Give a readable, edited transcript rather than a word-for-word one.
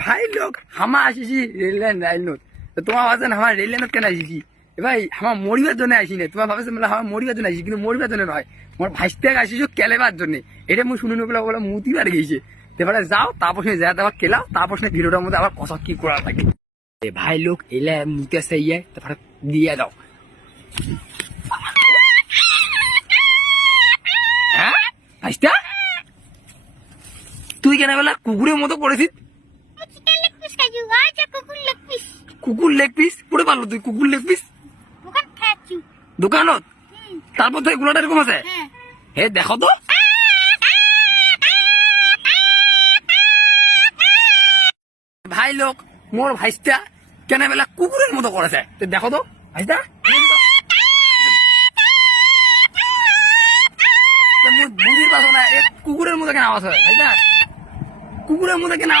ভাই লোক হামা আসিছি রেল লাইনত তোমার ভাবছেন আমার রেল লাইনত কেন আসিছি ভাই আমার মরিবার জন্য আসি না তোমার ভাবছেন বলে আমার মরিবার জন্য আসি কিন্তু মরিবার জন্য নয় আমার ভাইস্তাক আসিছো কেলেবার জন্য এটা মুই শুনে বলে বলে মুতিবার গেছে এবারে যাও তারপর যা আবার কেলাও তারপর ভিডিওটার মধ্যে আবার কষা কি করা থাকে ভাই লোক এলে মুতে আসে ইয়ে তারপরে দিয়ে দাও হ্যাঁ ভাইস্তা তুই কেন বেলা কুকুরের মতো করেছিস কুকুর লেগ পিস পড়ে পারলো তুই কুকুর লেগ পিস দোকানত তারপর তো এগুলোটা এরকম আছে হে দেখো তো ভাই লোক মোর ভাইস্তা কেন বেলা কুকুরের মতো করেছে দেখো তো ভাইস্তা বুঝির পারছো না কুকুরের মতো কেন আওয়াজ হয় ভাইস্তা কুকুরের মতো কেন